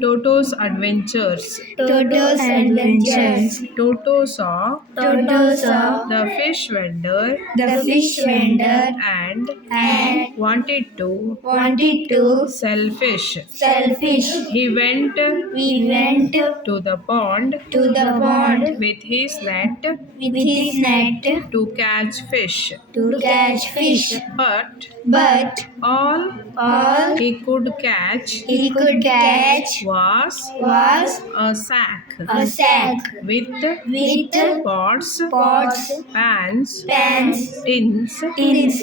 Toto's Adventures. Toto's Adventures. Toto saw Toto saw the fish vendor the fish vendor and and wanted to wanted to sell fish. sell fish. He went We went to the pond to the pond with his net with his net to catch fish. to catch fish. But But all he could catch he could catch was was a sack a sack with with pots, pots, pans, pans, tins, tins,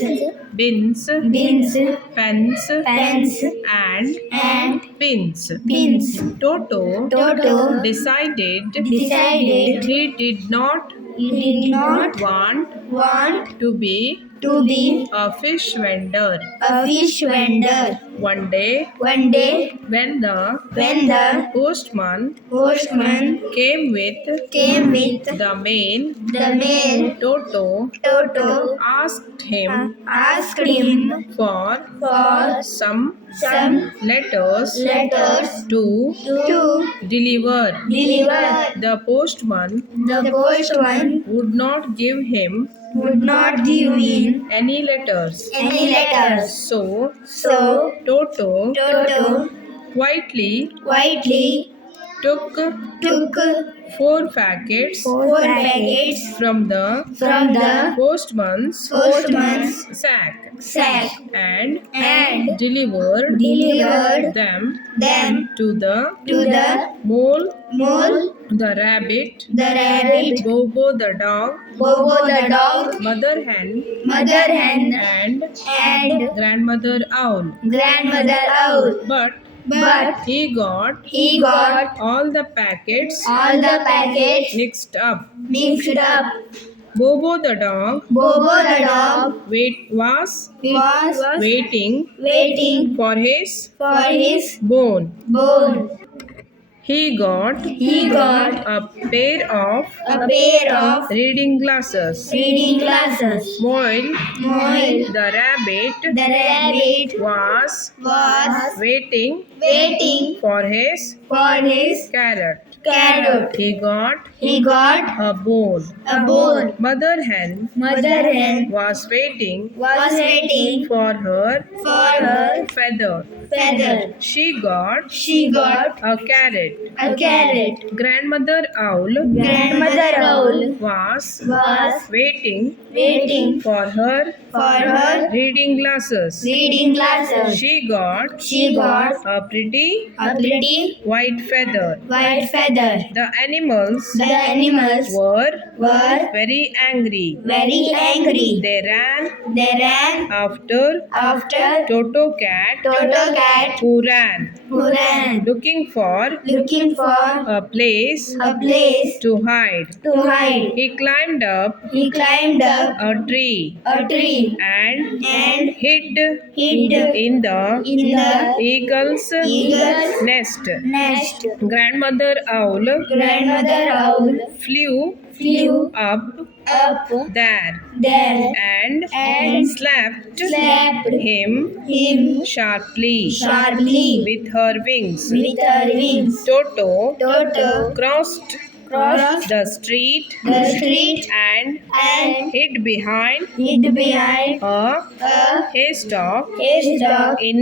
bins, bins, pens, pans, and pins. pins. Toto Toto decided decided he did not he did not want to be be a fish vendor. a fish vendor. One day, One day, when the when the postman postman came with came with the mail, the mail, Toto Toto asked him asked him for some letters letters to to deliver. deliver. The postman The postman would not give him would not give him any letters. any letters. So So Toto Toto quietly quietly took took 4 packets four packets from the from the postman's sack sack and delivered delivered them them to the to the mole, mole, the rabbit, the rabbit, Bobo the dog, Bobo the dog, mother hen, mother hen, and and grandmother owl. grandmother owl. But he got He got all the packets all the packets mixed up. mixed up. Bobo the dog Bobo the dog was was waiting waiting for his for his bone. bone. He got He got a pair of a pair of reading glasses. reading glasses. While While the rabbit the rabbit was was waiting waiting for his for his carrot. carrot. He got He got a bone. a bone. Mother hen Mother hen was waiting was waiting for her feather. feather. She got She got a carrot. a carrot. Grandmother owl Grandmother owl was was waiting waiting for her reading glasses. reading glasses. She got She got a pretty a pretty white feather. white feather. The animals The animals were were very angry. very angry. They ran They ran after after Toto cat Toto cat who ran looking for looking for a place a place to hide. to hide. He climbed up He climbed up a tree a tree and and hid hid in the in the eagle's eagle's nest. nest. Grandmother owl Grandmother owl flew flew up up there there and slapped slapped him sharply with her wings. with her wings. Toto Toto crossed crossed the street the street and hid behind behind a a haystack haystack in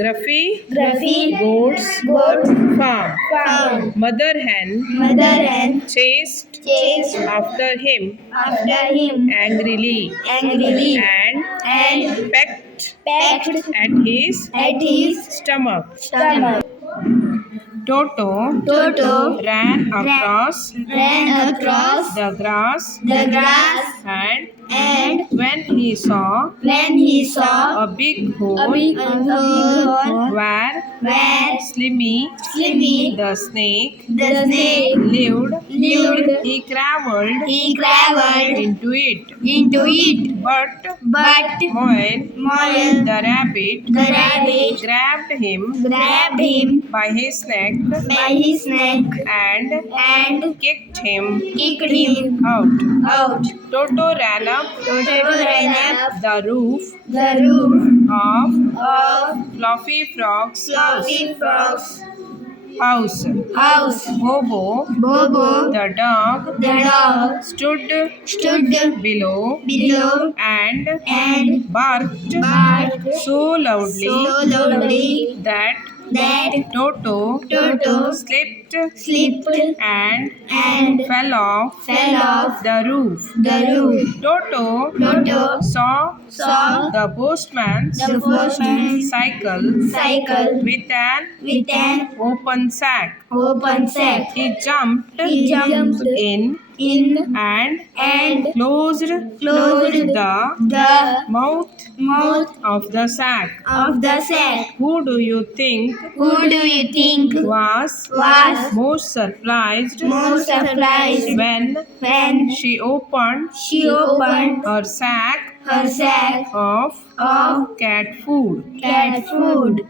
gruffy goat's goat farm. farm. Mother hen chased after him angrily and pecked at his stomach. Toto ran across the grass and when he saw a big hole where Slimmy the snake lived, he crawled into it. But while the rabbit grabbed him by his neck and kicked him out. Toto ran up the roof of Fluffy Frog's house. box. House. House. Bobo, Bobo. the dog, The dog. stood Stood. below Below. and barked Barked. so loudly So loudly. that That Toto Toto slipped slipped. and fell off the roof. The roof. Toto saw Saw the postman's the postman's cycle cycle with an with an open sack. open sack. He jumped He jumped in in and closed the mouth of the sack. of the sack. Who do you think Who do you think was most surprised when she opened she opened her sack her sack of of cat food? cat food?